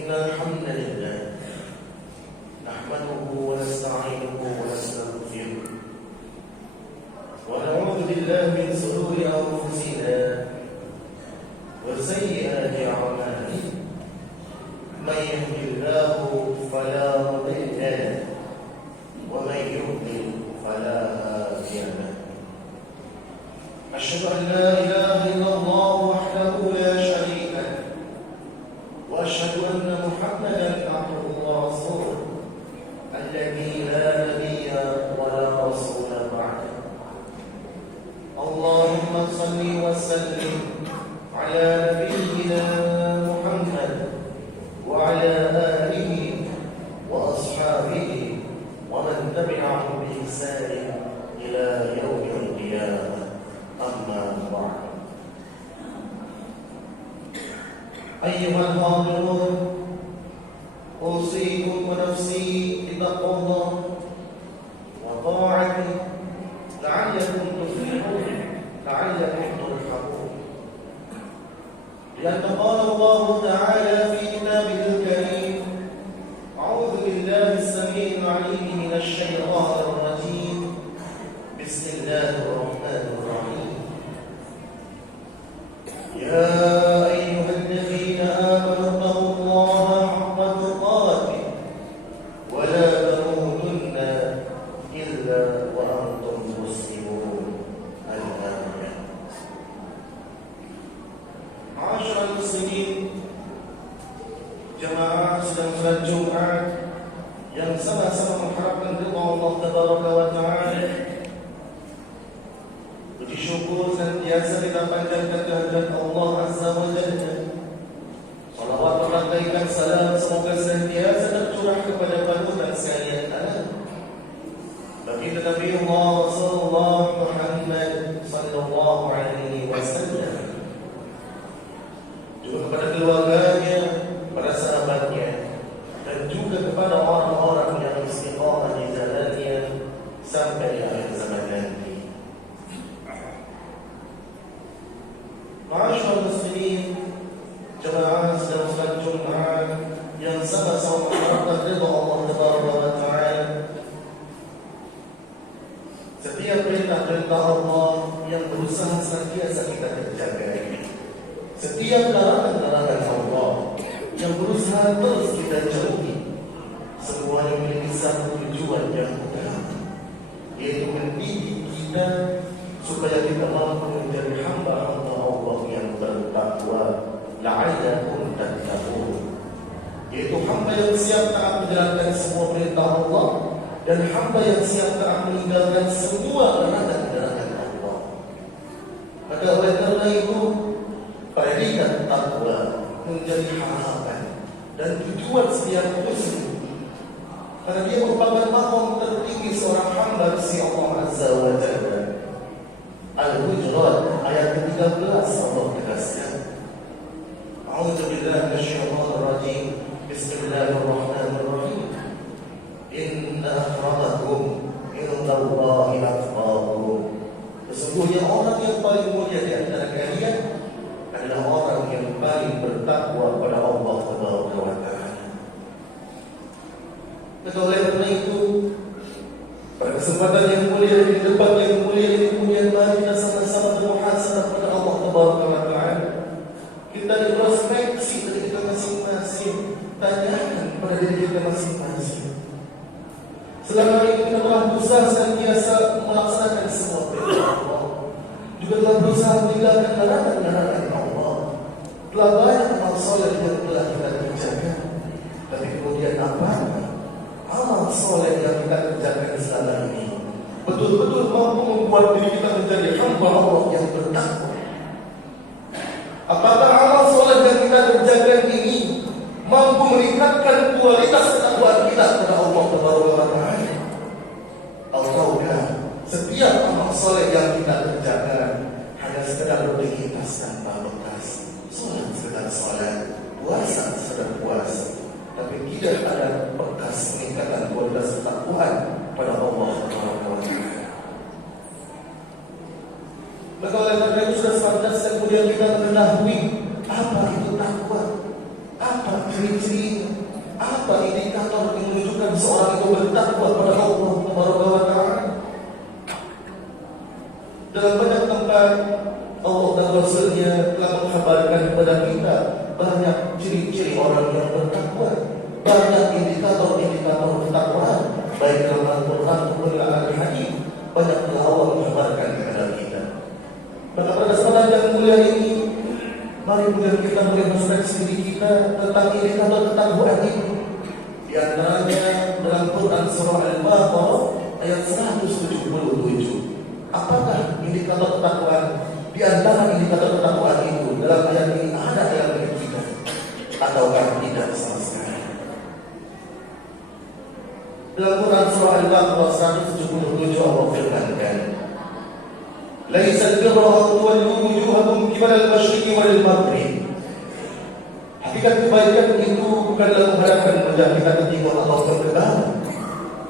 إن الحمد لله نحمده ونستعينه ونستغفره ونعوذ بالله من شرور أنفسنا وسيئات أعمالنا من يهد الله فلا مضل له ومن يضلل فلا هادي له أشهد أن لا إله إلا الله وحده لا شريك له وأشهد أن محمدا عبده ورسوله الذي لا نبي ولا رسول بعده. اللهم صل وسلم على نبينا محمد وعلى آله وأصحابه ومن تبعهم بإحسان إلى يوم القيامة. أما بعد. أيها الحاضرون، أوصيكم ونفسي بتقوى الله وطاعته لعلكم تفلحون لعلكم ترحمون. لأن قال الله تعالى في كتابه الكريم: أعوذ بالله السميع العليم من الشيطان الرجيم، بسم الله الرحمن الرحيم. يا أيها الذين آمنوا اتقوا الله حق تقاته ولا تموتن إلا وأنتم مسلمون. الآية. معاشر المسلمين، jemaah sedang salat Jumat yang sama-sama mengharapkan ridha Allah Tabaraka wa Ta'ala. Puji syukur senantiasa kita panjatkan kehadirat Allah Azza wa Jalla. Salawat dan salam semoga senantiasa tercurah kepada panutan sekalian anak baginda Nabi Allah Rasulullah Muhammad sallallahu alaihi wasallam, juga kepada keluarganya, para sahabatnya, dan juga kepada orang-orang yang istiqamah di jalannya sampai di akhir zaman nanti. Ma'asyiral muslimin, jemaah sedang salat Jumat yang sama-sama mengharapkan ridha Allah Tabaraka wa Ta'ala. Setiap perintah-perintah Allah yang berusaha senantiasa kita kerjakan, setiap larangan-larangan Allah yang berusaha terus kita jauhi, semuanya memiliki satu tujuan yang utama, yaitu mendidik kita supaya kita mampu menjadi hamba-hamba Allah yang bertakwa, la'allakum tattaqun, yaitu hamba yang siap taat menjalankan semua perintah Allah dan hamba yang siap taat meninggalkan semua larangan-larangan Allah. Maka oleh karena itu, predikat takwa menjadi harapan dan tujuan setiap muslim, karena dia merupakan maqam tertinggi seorang hamba di sisi Allah Azza wa Jalla. Al-Hujurat ayat ke-13 Allah tegaskan: A'udzu billahi minasyaitonir rajim. Bismillahirrahmanirrahim. Inna akramakum indallahi atqakum. Sesungguhnya orang yang paling mulia di antara kalian adalah orang yang paling bertakwa kepada Allah Subhanahu wa Ta'ala. Oleh karena itu, pada kesempatan yang mulia di depan yang mulia ini, kemudian mari kita sama-sama bermuhasabah kepada Allah Subhanahu wa Ta'ala. Kita introspeksi dari kita masing-masing, tanyakan pada diri kita masing-masing. Selama ini kita telah berusaha senantiasa melaksanakan semua perintah Allah, juga telah berusaha meninggalkan larangan-larangan Allah. Telah banyak amal soleh yang telah kita kerjakan, tapi kemudian apa? Amal soleh yang kita kerjakan selama ini betul-betul mampu membuat diri kita menjadi hamba Allah yang bertakwa. Apakah amal soleh yang kita kerjakan ini mampu meningkatkan kualitas ketakwaan kita kepada Allah Subhanahu wa Ta'ala? Ataukah setiap amal soleh yang kita kerjakan hanya sekedar rutinitas tanpa bekas? Salat sekedar salat, puasa sekedar puasa, tapi tidak ada bekas peningkatan kualitas ketakwaan pada Allah Subhanahu wa Ta'ala. Maka oleh karena itu sudah sepantasnya kemudian kita mengetahui apa itu takwa, apa itu ciri-ciri apa indikator yang menunjukkan seorang itu bertakwa kepada Allah Subhanahu wa Ta'ala? Dalam banyak tempat Allah dan Rasul-Nya telah menghabarkan kepada kita banyak ciri-ciri orang yang bertakwa, banyak indikator-indikator ketakwaan, baik dalam Al-Quran maupun dalam hadis, banyak telah Allah menghabarkan kepada kita. Maka pada kesempatan yang mulia ini, mari kemudian kita mulai merefleksi diri kita tentang indikator ketakwaan ini. Di antaranya dalam Quran surah Al-Baqarah ayat 177. Apakah indikator ketakwaan? Di antara indikator ketakwaan itu dalam ayat ini ada yang kita ataukah tidak sama sekali? Dalam Quran surah Al-Baqarah 177 Allah firmankan, "Laisa al-birra an tuwallu wujuhakum qibala al-masyriqi wal maghrib." Hakikat kebaikan itu bukanlah menghadapkan wajah kita ke timur ataupun ke barat.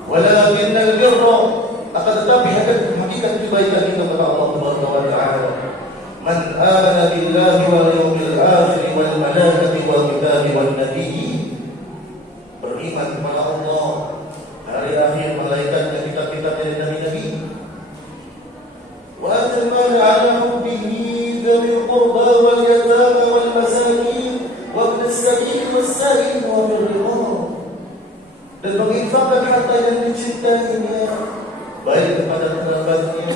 Walakin al-birra, akan tetapi hakikat kebaikan itu kata Allah Subhanahu wa Ta'ala, "Man amana billahi wal yawmil akhir wal malaikati wal kitabi wan nabiyyin." Beriman kepada Allah, hari akhir, malaikat dan kitab-kitab dari nabi-nabi. Wa atamana 'ala hubbihi dzil qurba wal yatama wal masakin wa ibn as-sabil was-sa'il wa bil riqab. Dan menginfakkan harta yang dicintainya, baik kepada kerabatnya,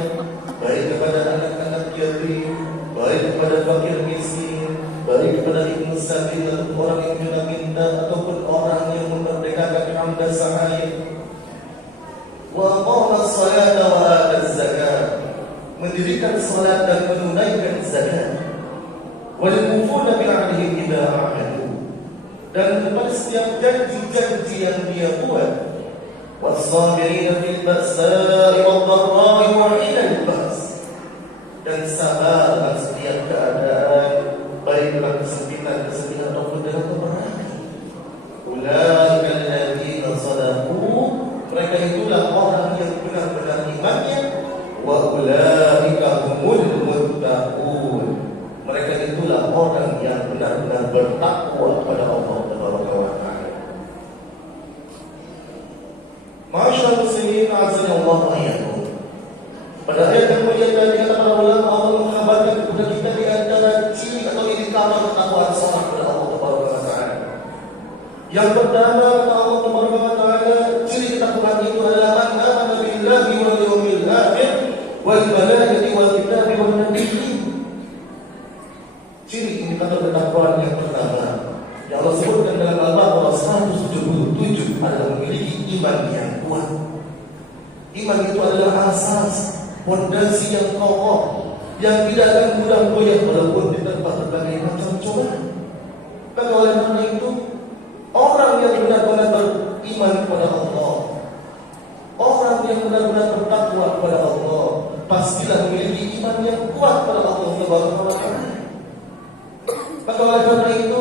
baik kepada anak-anak yatim, baik kepada fakir miskin, baik kepada ibnu sabil atau orang yang minta ataupun orang yang memerdekakan hamba sahaya. Wa qama as-salata wa ata az-zakat, mendirikan salat dan menunaikan zakat. Wal mufuna bil 'ahdihim idza 'ahadu, dan kepada setiap janji-janji yang dia buat. Was-sabirina fil ba'sa'i wad-dharra'i wa 'inal ba's, dan sabar dalam setiap keadaan, baik dalam kesempitan ataupun dalam kemenangan. Ulaika alladziina shadaqu, mereka itulah orang yang benar-benar imannya. Wa ulaika humul muttaqun, mereka itulah orang yang benar-benar bertakwa kepada Allah Subhanahu wa Ta'ala. Ma'asyiral muslimin, azza wa jalla. Pada ayat yang mulia tadi kata para ulama, Allah menghabarkan kepada kita di antara ciri atau indikator ketakwaan seorang kepada Allah Subhanahu wa Ta'ala. Yang pertama kata Allah Subhanahu wa Ta'ala, ciri ketakwaan itu adalah man amana billahi wal yawmil akhir wal malaikati wal kitabi wan nabiyyin. Ciri indikator ketakwaan yang pertama yang Allah sebutkan dalam Al-Baqarah 177 adalah memiliki iman yang kuat. Iman itu adalah asas, fondasi yang kokoh, yang tidak akan mudah goyah walaupun diterpa berbagai macam cobaan. Maka oleh karena itu, orang yang benar-benar beriman kepada Allah, orang yang benar-benar bertakwa kepada Allah, pastilah memiliki iman yang kuat kepada Allah Subhanahu wa Ta'ala. Maka oleh karena itu,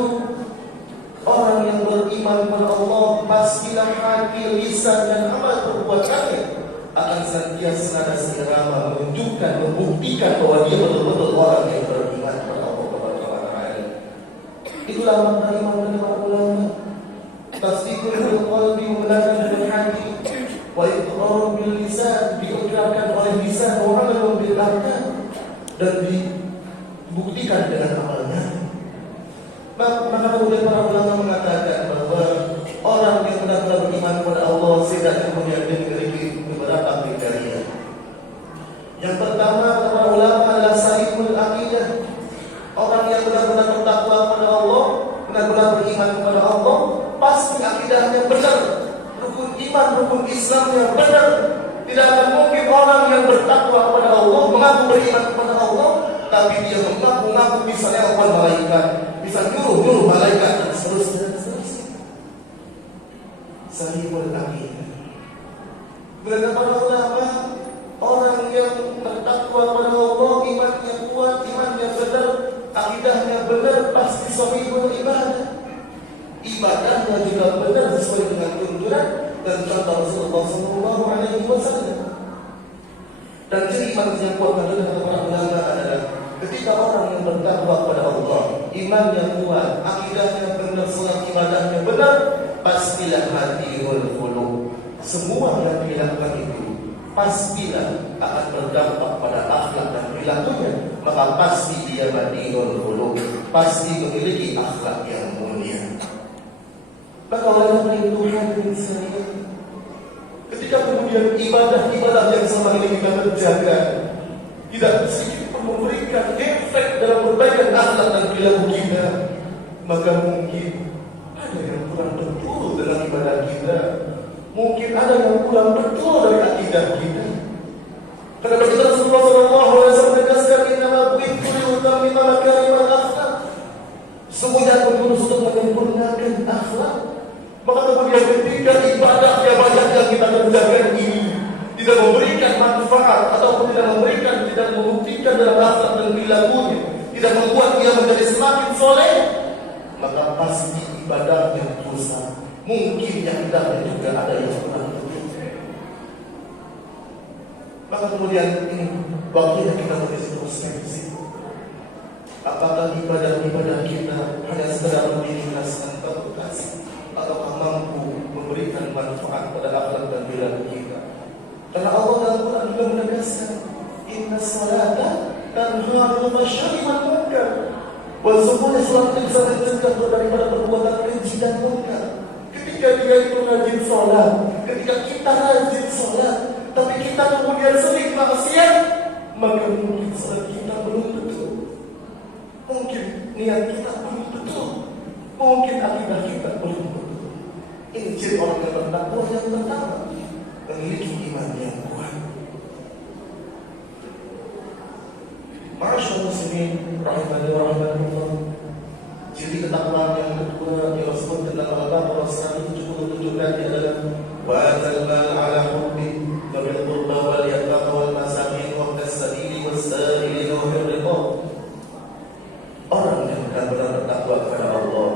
orang yang beriman kepada Allah pastilah hati, lisan dan amal perbuatannya akan senantiasa seirama menunjukkan, membuktikan bahwa dia betul-betul orang yang beriman kepada Allah Subhanahu wa Ta'ala. Itulah makna iman dari para ulama. Tasdiqul bil qalbi, membenarkan dengan hati, wa iqrar bil lisan, diucapkan oleh lisan, wa amal bil arkan, dan dibuktikan dengan amalnya. Maka kemudian para ulama mengatakan bahwa orang yang benar-benar beriman kepada Allah setidaknya kemudian dia memiliki beberapa kriteria. Yang pertama para ulama adalah salimul aqidah. Orang yang benar-benar bertakwa kepada Allah, benar-benar beriman kepada Allah, pasti akidahnya benar, rukun iman, rukun Islamnya benar. Tidak akan mungkin orang yang bertakwa kepada Allah, mengaku beriman kepada Allah, tapi dia mengaku bisa nelpon malaikat, bisa nyuruh malaikat dan seterusnya. Sahihul aqidah. Berkata para ulama, orang yang bertakwa kepada Allah, imannya kuat, imannya benar, akidahnya benar, pasti sahihul ibadah. Ibadahnya juga benar sesuai dengan tuntunan dan contoh Rasulullah SAW. Dan ciri iman yang kuat adalah kata para ulama adalah Ketika orang yang bertakwa kepada Allah, imannya kuat, akidahnya benar, salat ibadahnya benar, pastilah hatiul qulub. Semua yang dilakukan itu pastilah akan berdampak pada akhlak dan perilakunya. Maka pasti dia hatiul qulub, pasti memiliki akhlak yang mulia. Maka oleh Tuhan sekalian, ketika kemudian ibadah-ibadah yang selama ini kita kerjakan tidak sedikit pun memberikan efek dalam perbaikan akhlak dan perilaku kita, maka mungkin ada yang kurang betul dalam ibadah kita, mungkin ada yang kurang betul dari akidah kita. Karena kita Rasulullah SAW menegaskan innama bu'ithu liutammima makarimal akhlaq. Semuanya berguna untuk menyempurnakan akhlak. Maka kemudian ketika ibadah yang banyak yang kita kerjakan ini tidak memberikan manfaat ataupun tidak membuktikan dalam akhlak dan perilakunya, tidak membuat dia menjadi semakin soleh, maka pasti ibadahnya dosa. Mungkin yang tidaknya juga ada yang kurang betul. Maka kemudian ini waktunya kita berintrospeksi. Apakah ibadah-ibadah kita hanya sekedar mengikhlaskan kasih, ataukah mampu memberikan manfaat pada akhlak dan perilaku kita? Karena Allah dalam Quran juga menegaskan, inna salata tanha 'anil fahsya'i wal munkar. Sesungguhnya salat itu bisa mencegah daripada perbuatan keji dan munkar. Ketika dia itu rajin salat, ketika kita rajin salat, tapi kita kemudian sering maksiat, maka mungkin salat kita belum betul. Mungkin niat kita belum betul. Mungkin akidah kita belum betul. Ini ciri orang yang bertakwa yang pertama, memiliki iman yang kuat. Ma'asyarul muslimin rahimani wa rahimakumullah. Ciri ketakwaan yang kedua yang disebut dalam Al-Baqarah 177 tadi adalah wa atal mal ala hubbi wa bil qurba wal yatama wal masakin wa as-sabili was sa'ilin wa fil riqab. Orang yang benar-benar bertakwa kepada Allah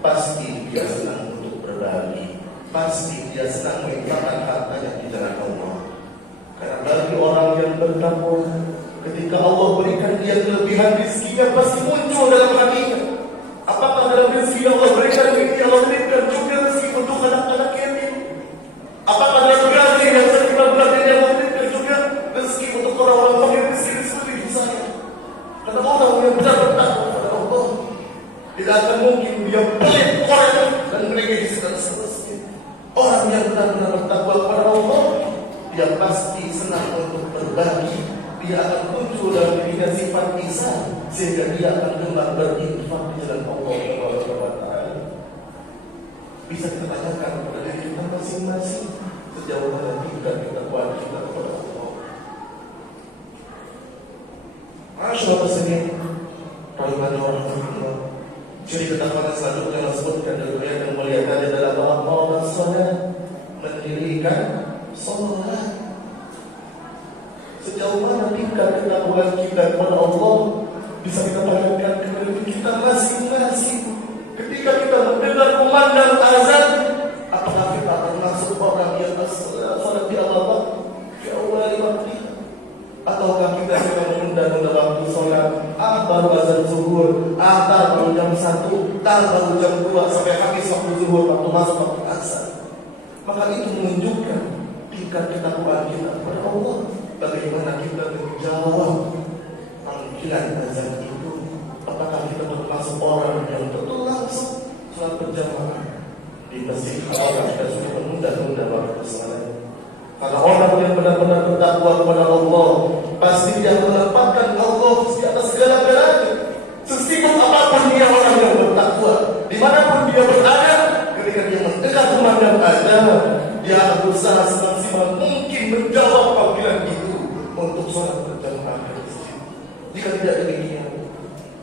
pasti dia senang untuk berbagi, pasti dia senang menginfakkan hartanya di jalan Allah. Karena bagi orang yang bertakwa, ketika Allah berikan dia kelebihan rezekinya pasti muncul dalam hatinya. Apakah dalam rezeki yang Allah berikan ini Allah berikan juga rezeki untuk anak-anak yatim? Apakah dalam gaji yang saya bulan ini Allah berikan juga rezeki untuk orang-orang fakir miskin seperti saya? Karena orang yang benar bertakwa kepada Allah tidak akan mungkin dia pelit orang dan mereka dan seterusnya. Orang yang benar-benar bertakwa kepada Allah, dia pasti senang untuk berbagi. Dia akan muncul dalam dirinya sifat ihsan, sehingga dia akan gemar berinfak di jalan Allah Subhanahu wa taala. Bisa kita tanyakan kepada diri kita masing-masing, sejauh mana tingkat ketakwaan kita kepada Allah. Masyaallah muslimin rahimani wa rahimakumullah. Ciri ketakwaan selanjutnya yang disebutkan dalam ayat yang mulia tadi adalah bahwa salat, mendirikan salat. Sejauh mana tingkat ketakwaan kita kepada Allah bisa kita tanyakan kepada diri kita masing-masing. Ketika kita mendengar kumandang azan, apakah kita termasuk orang yang salat di Allah di awal waktu, ataukah kita sedang menunda-nunda waktu salat? Baru azan zuhur, baru jam 1, baru jam 2 sampai habis waktu zuhur, waktu masuk waktu asar. Maka itu menunjukkan tingkat ketakwaan kita kepada Allah. Bagaimana kita menjawab panggilan azan itu? Apakah kita termasuk orang yang betul langsung salat berjamaah di masjid, apakah kita sudah menunda-nunda waktu salat? Karena orang yang benar-benar bertakwa kepada Allah pasti dia menempatkan Allah di atas segala-galanya. Sesibuk apapun dia orang yang bertakwa, dimanapun dia berada, ketika dia mendengar kumandang azan, dia akan berusaha semaksimal mungkin menjawab panggilan itu untuk sholat berjamaah di masjid. Jika tidak demikian,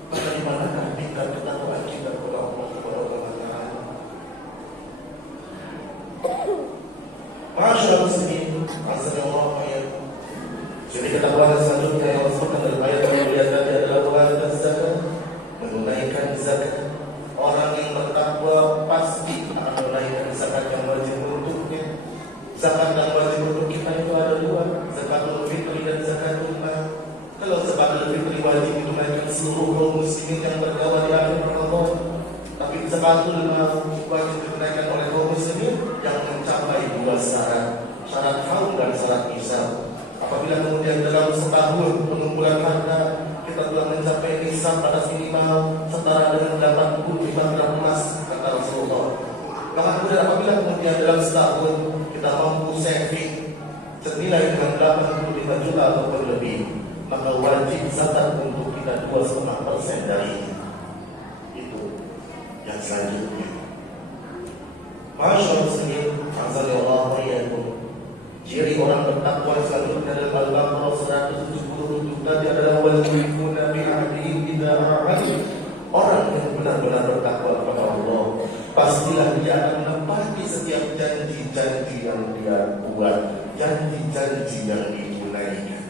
maka di manakah tingkat ketakwaan kita kepada Allah Subhanahu wa taala? Masyaallah muslimin, azza ayat. Jadi ketakwaan selanjutnya yang disebutkan dalam ayat yang mulia tadi adalah menunaikan zakat, menunaikan zakat. Orang yang bertakwa pasti akan menunaikan zakat yang wajib untuknya. Zakat yang wajib untuk kita itu ada dua, zakatul fitri dan zakatul mal. Kalau zakatul fitri wajib ditunaikan seluruh kaum muslimin yang bergaul di akhir Ramadan. Tapi satu lima wajib ditunaikan oleh kaum muslimin yang mencapai dua syarat, syarat haul dan syarat nisab. Apabila kemudian dalam setahun pengumpulan harta kita telah mencapai nisab batas minimal setara dengan 85 gram emas, kata Rasulullah. Maka kemudian apabila kemudian dalam setahun kita mampu saving senilai dengan 85 juta ataupun lebih, maka wajib zakat untuk kita 2,5% dari itu. Yang selanjutnya, Masyaallah muslimin, azza-wa jalla, ciri orang bertakwa selanjutnya dalam Al-Baqarah 177 tadi adalah wal-yufuna bi ahdihim idza ahadu. Orang yang benar-benar bertakwa kepada Allah, pastilah dia akan menepati setiap janji-janji yang dia buat, janji-janji yang ditunaikan.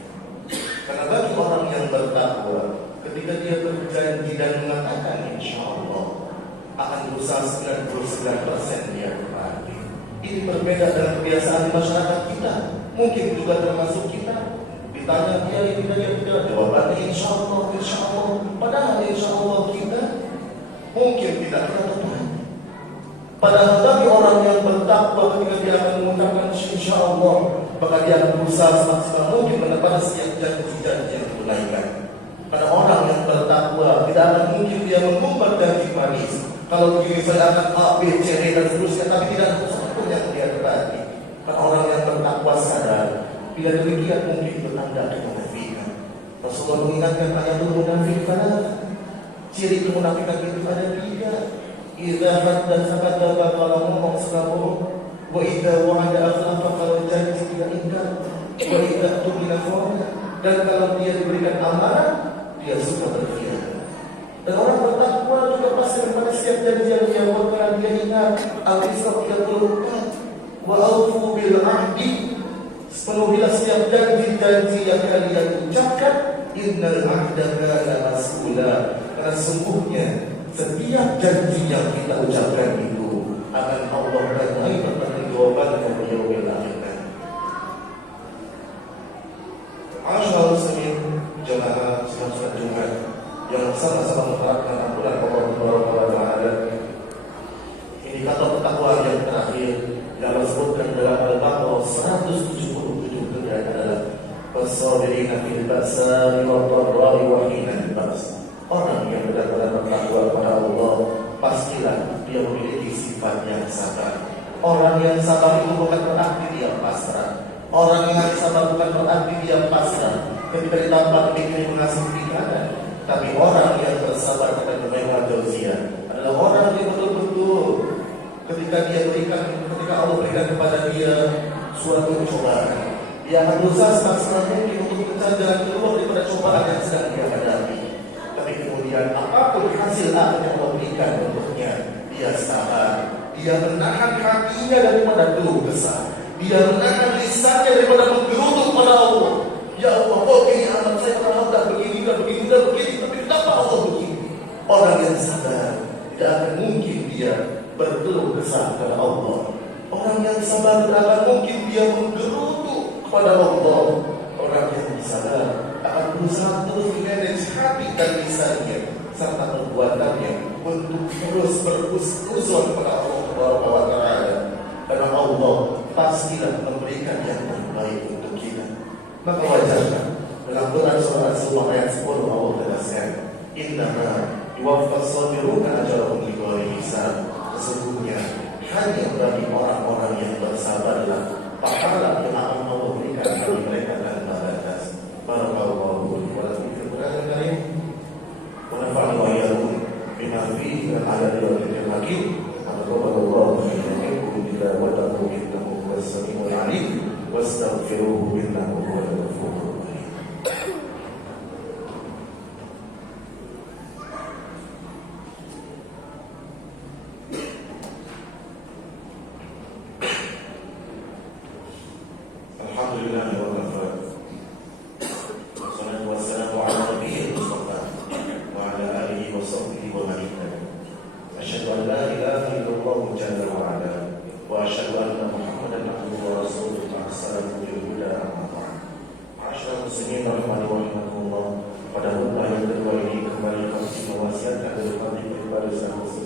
Karena bagi orang yang bertakwa, ketika dia berjanji dan mengatakan insya Allah akan berusaha 99% dia tepati. Ini berbeda dengan kebiasaan di masyarakat kita. Mungkin juga termasuk kita. Ditanya dia ini dan tidak, jawabannya insya Allah. Padahal insya Allah kita mungkin tidak pernah tepat. Padahal bagi orang yang bertakwa, ketika dia akan mengucapkan insya Allah, maka dia akan berusaha semaksimal mungkin menepati setiap janji-janji yang ditunaikan. Karena orang yang bertakwa tidak akan mungkin dia mengumbar janji manis. Kalau begini saya akan A, B, C, D dan seterusnya, tapi tidak ada sesuatu yang dia tepati. Karena orang yang bertakwa sadar, bila demikian mungkin bertanda kemunafikan. Rasulullah mengingatkan ayatul munafik pada ciri kemunafikan itu ada 3. Idza haddatsa kadzdzaba, kalau ngomong suka bohong. Wa idza wa'ada akhlafa, kalau janji tidak ingkar. Wa idza tumina khana, dan kalau dia diberikan amanah dia suka berkhianat. Dan orang bertakwa juga pasti pada setiap janji yang dia buat, karena dia ingat Al-Isra 34, wa aufu bil ahdi, penuhilah setiap janji-janji yang kalian ucapkan. Innal ahda kana mas'ula, karena sungguhnya setiap janji yang kita ucapkan itu akan Allah tanyai pertanggungjawabannya di yaumil akhir. Masyaallah muslimin, jemaah salat Jumat yang sama-sama mengharapkan ampunan Allah Subhanahu wa taala. Indikator ketakwaan yang terakhir yang disebutkan dalam Al-Baqarah 177 adalah as-sabirina fil ba'sa'i wad-dharra'i wa hinal ba's. Orang yang benar-benar bertakwa kepada Allah, pastilah dia memiliki sifat yang sabar. Orang yang sabar itu bukan berarti dia pasrah. Orang yang sabar bukan berarti dia pasrah ketika ditambah diberi mengasihi pikiran. Tapi orang yang bersabar, kata Ibnu Jauziyah, adalah orang yang betul-betul ketika Allah berikan kepada dia suatu cobaan, dia akan berusaha semaksimal mungkin untuk mencari jalan keluar daripada cobaan yang sedang dia hadapi. Tapi kemudian apapun hasil akhir yang Allah berikan untuknya, dia sabar, dia menahan hatinya daripada keluh kesah, dia menahan lisannya daripada menggerutu kepada Allah. Ya Allah, kok ini anak saya pernah begini, tapi kenapa Allah begini? Orang yang sabar tidak akan mungkin dia berkeluh kesah kepada Allah. Orang yang sabar tidak akan mungkin dia menggerutu kepada Allah. Orang yang sabar akan berusaha terus manage hati dan lisannya serta perbuatannya untuk terus beruzon kepada Allah Subhanahu wa taala. Karena Allah pastilah memberikan yang terbaik untuk kita. Maka wajarlah dalam Quran surah Al-Zumar ayat 10 Allah tegaskan, innama yuwaffas sabiruna ajrahum bighairi hisab. Sesungguhnya hanya bagi orang-orang yang bersabarlah pahala yang akan Allah berikan bagi mereka tanpa batas. Barakallahu li wa lakum fil Qur'anil Karim wa nafa'ani wa iyyakum bima fihi min al-ayati wal hakim. Allahu minkum bila wadahu innahu was-sami'ul 'alim wastaghfiruhu innahu huwal ghafurur rahim. Alhamdulillah wa kafa. Wassalatu wassalamu ala nabiyil mustafa wa ala alihi wa sahbihi wa man ittaba. Asyhadu an la ilaha illallah jalla wa ala wa asyhadu anna Muhammadan abduhu wa rasuluhu arsalahu bil huda amma ba'd. Masyaallah muslimin rahimani wa rahimakumullah. Pada khutbah yang kedua ini kembali dosa-dosa